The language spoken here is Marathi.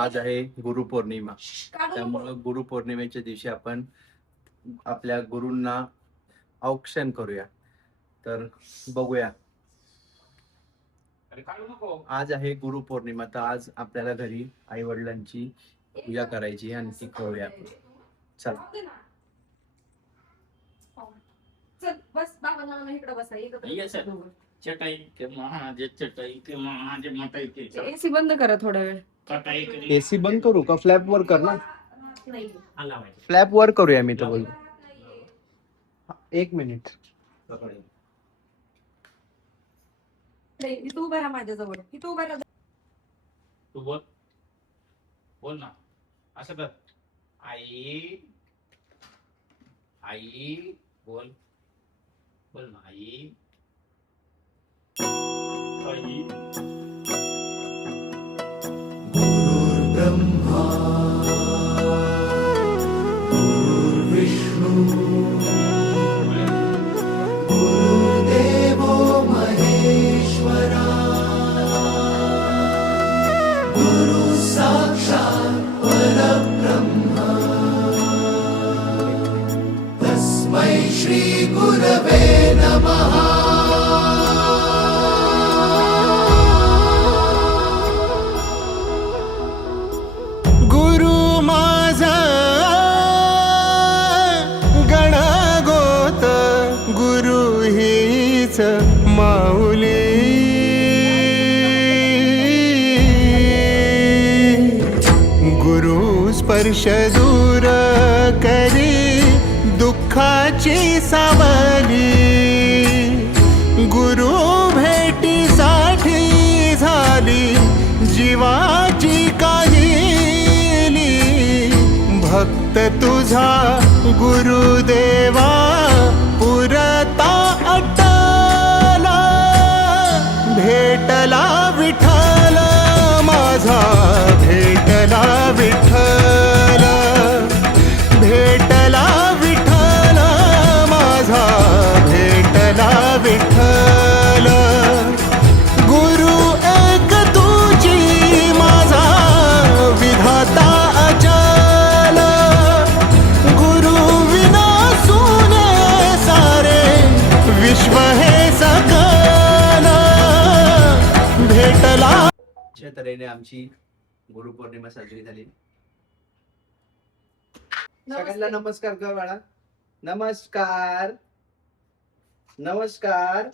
आज आहे गुरुपौर्णिमा, त्यामुळे गुरुपौर्णिमेच्या दिवशी आपण आपल्या गुरूंना औक्षण करूया. तर बघूया, आज आहे गुरुपौर्णिमा, तर आज आपल्याला घरी आई वडिलांची पूजा करायची आणि ती करूया. चला चल बस बाबा इकडे बसा. चटाई के महाजे चटाई के महाजे मटाई के एसी बंद करा थोडा वेळ. कटाई के एसी बंद करू का? फ्लॅप वर कर ना, नाही फ्लॅप वर करूया. मी तर बोलतो 1 मिनिट. तू उभा राहा माझ्याजवळ. तू उभा राहा. तू बोल बोल ना असं कर. आई आई बोल बोल ना आई आई. ब्रह्मा गुरुर्विष्णु गुरुर्देवो महेश्वरा गुरु साक्षात् परब्रह्म तस्मै श्री गुरवे नमः. माऊली गुरु स्पर्श दूर करी दुःखाची सावली. गुरु भेटीसाठी झाली जीवाची काहिली. भक्त तुझा गुरुदेवा पुरता भेटला विठ्ठल माझा भेटला विठ्ठल भेटला विठ्ठल माझा भेटला विठ्ठल. गुरु एक तुझी माझा विधाता अचल. गुरु विना सुने सारे विश्व हे सकल भेटला. अशा तऱ्हेने आमची गुरुपौर्णिमा साजरी झाली. सगळ्यांना नमस्कार कर बाळा. नमस्कार नमस्कार.